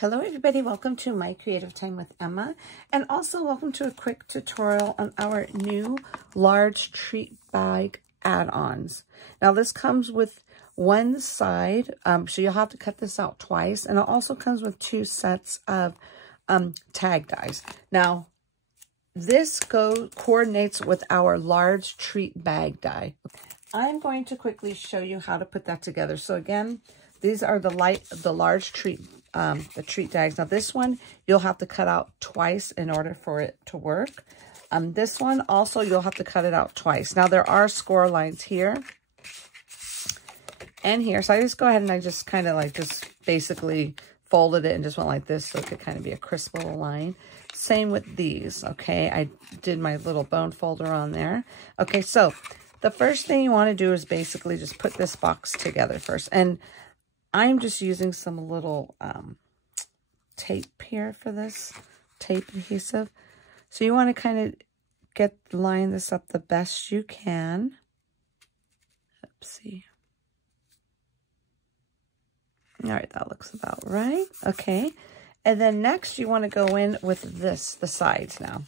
Hello everybody, welcome to My Creative Time with Emma, and also welcome to a quick tutorial on our new large treat bag add-ons. Now this comes with one side, so you'll have to cut this out twice, and it also comes with two sets of tag dies. Now this coordinates with our large treat bag die. I'm going to quickly show you how to put that together. So again, these are the large treat the treat dies. Now this one you'll have to cut out twice in order for it to work. This one also you'll have to cut it out twice. Now there are score lines here and here, so I just go ahead and I just kind of like just basically folded it and just went like this so it could kind of be a crisp little line. Same with these. Okay, I did my little bone folder on there. Okay, so the first thing you want to do is basically just put this box together first, and I'm just using some little tape here for this, tape adhesive. So you want to kind of line this up the best you can. Oopsie. All right, that looks about right. Okay. And then next you want to go in with this, the sides now.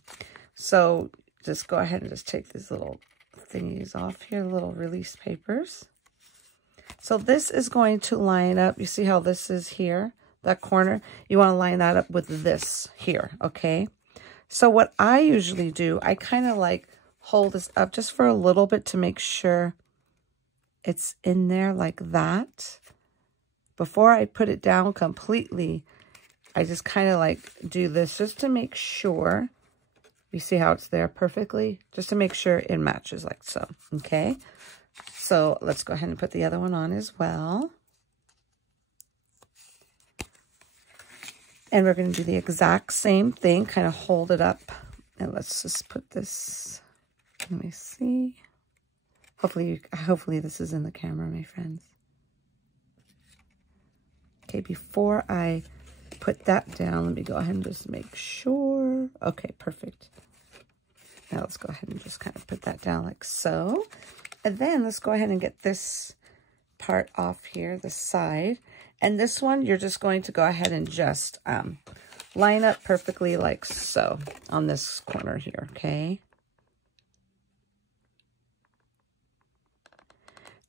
So just go ahead and just take these little thingies off here, little release papers. So this is going to line up. You see how this is here, that corner? You want to line that up with this here, okay? So what I usually do, I kind of like hold this up just for a little bit to make sure it's in there like that. Before I put it down completely, I just kind of like do this just to make sure. You see how it's there perfectly? Just to make sure it matches like so, okay? So let's go ahead and put the other one on as well. And we're going to do the exact same thing, kind of hold it up. And let's just put this, let me see. Hopefully this is in the camera, my friends. Okay, before I put that down, let me go ahead and just make sure. Okay, perfect. Now let's go ahead and just kind of put that down like so. And then let's go ahead and get this part off here, the side. And this one, you're just going to go ahead and just line up perfectly like so on this corner here, okay?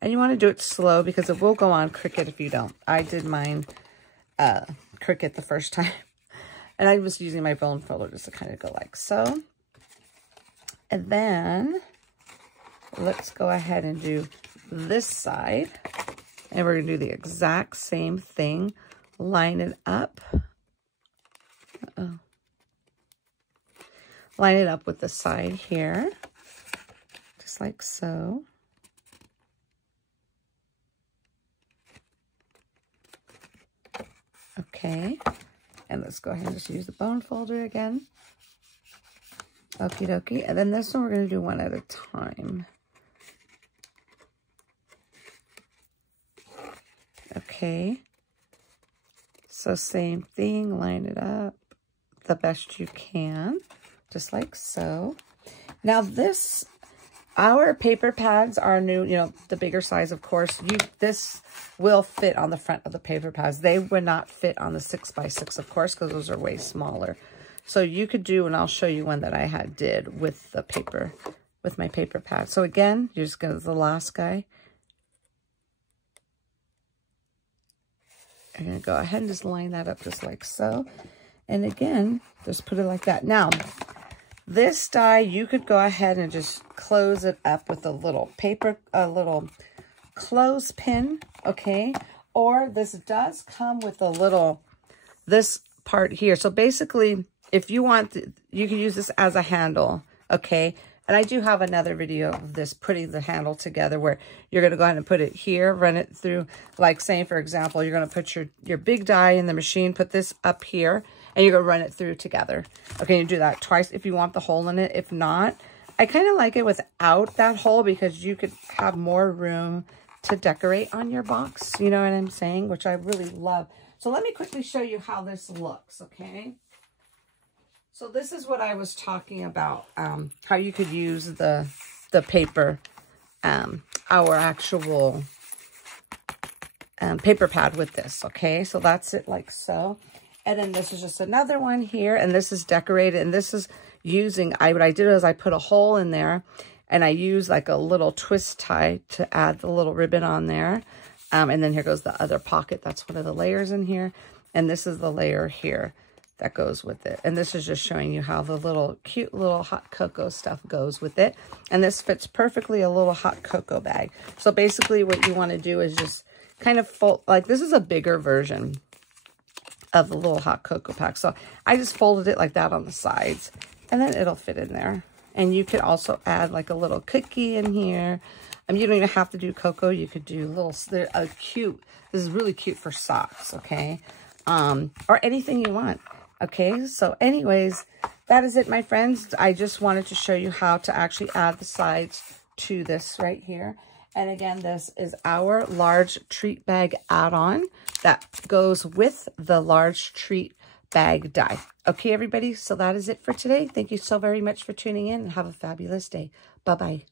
And you want to do it slow because it will go on crooked if you don't. I did mine crooked the first time. And I was using my bone folder just to kind of go like so. And then let's go ahead and do this side. And we're going to do the exact same thing. Line it up. Line it up with the side here. Just like so. Okay. And let's go ahead and just use the bone folder again. Okie dokie. And then this one we're going to do one at a time. Okay. So same thing, line it up the best you can, just like so. Now this, our paper pads are new, you know, the bigger size, of course. This will fit on the front of the paper pads. They would not fit on the 6x6, of course, because those are way smaller. So you could do, and I'll show you one that I did with the paper, with my paper pad. So again, you're just going to the last guy. I'm going to go ahead and just line that up just like so. And again, just put it like that. Now, this die, you could go ahead and just close it up with a little paper, a little clothespin, okay? Or this does come with a little, this part here. So basically, if you want, you can use this as a handle, okay? And I do have another video of this, putting the handle together, where you're going to go ahead and put it here, run it through, like saying, for example, you're going to put your big die in the machine, put this up here, and you're going to run it through together. Okay, you do that twice if you want the hole in it. If not, I kind of like it without that hole because you could have more room to decorate on your box. You know what I'm saying? Which I really love. So let me quickly show you how this looks, okay? So this is what I was talking about, how you could use the paper, our actual paper pad with this, okay? So that's it like so. And then this is just another one here, and this is decorated, and this is using, what I did is I put a hole in there, and I used like a little twist tie to add the little ribbon on there. And then here goes the other pocket. That's one of the layers in here. And this is the layer here that goes with it. And this is just showing you how the little cute little hot cocoa stuff goes with it. And this fits perfectly a little hot cocoa bag. So basically what you want to do is just kind of fold, like this is a bigger version of the little hot cocoa pack. So I just folded it like that on the sides, and then it'll fit in there. And you could also add like a little cookie in here. You don't even have to do cocoa. You could do little, they're cute. This is really cute for socks, okay? Or anything you want, okay? So anyways, that is it, my friends. I just wanted to show you how to actually add the sides to this right here. And again, this is our large treat bag add-on that goes with the large treat bag die. Okay, everybody, so that is it for today. Thank you so very much for tuning in, and have a fabulous day. Bye-bye.